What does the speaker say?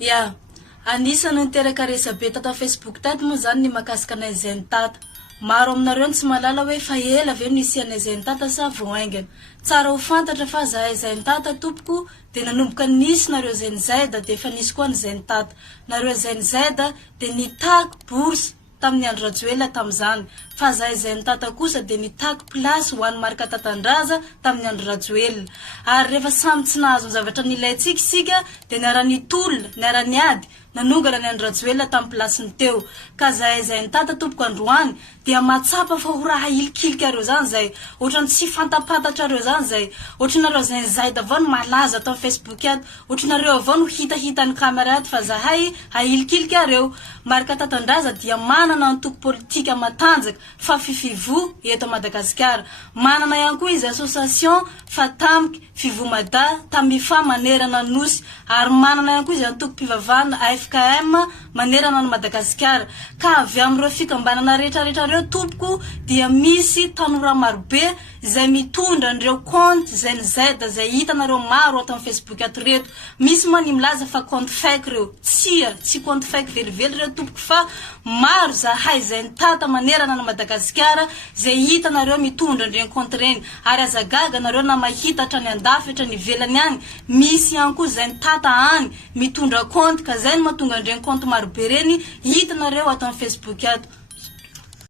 Ya, anisany niteraka resabe tata Facebook tato moa zany ny makasika anay zay tata. Maro aminareo tsy malala hoe fa ela ve nisy anay zay tata sa vao aingana. Tsara ho fantatra fa zahay zay tata tompoko de nanomboka nisy nareo zay da efa nisy koa ny zay tata. Nareo zay da de nitaky bourse tamin'ny andro rajoela tam'izany. Fa zahay zay tata kosa de nitaky place ho an'ny marika tatandraza tamin'ny andro rajoela. Ary rehefa samy tsy nahazo ny zavatra nilayntsika sika de niara-nitolona, niara-niady nanongana ny andro rajoela tamin'ny plasiny teo. Ka zahay zay tata tompoko androany dia matsapa fa ho raha ilikilika areo zany zay. Ohatrany tsy fantapatatra areo zany zay. Ohatranareo zay da avao no malaza atao Facebook ato. Ohatranareo avao no hita ny kamera ato fa zahay ilikilika areo. Marika tatandraza dia manana antoko politika matanjaka fa fifivo eto Madagasikara. Manana ihany koa izy association Fatamiky Fivomada Tamifa manerana nosy. Ary manana ihany koa izy antoko mpivavahana AFKM manerana ny Madagasikara. Ka avy amin'ireo fikambanana rehetrarehetra reo tompoko dia misy tanora marobe izay mitondra an'ireo compte zay hitanareo maro ato amin'ny Facebook ato reto. Misy moa ny milaza fa compte fake reo. Tsy compte fake velively reo tompoko fa maro zahay zay tata manerana ny Madagasikara zay hitanareo mitondra an'ireny compte reny. Ary azagaga nareo na mahita hatrany andafy hatrany ivelany any. Misy ihany koa zay tata any mitondra compte ka zay no mahatonga an'ireny compte marobe reny hitanareo ato amin'ny Facebook ato.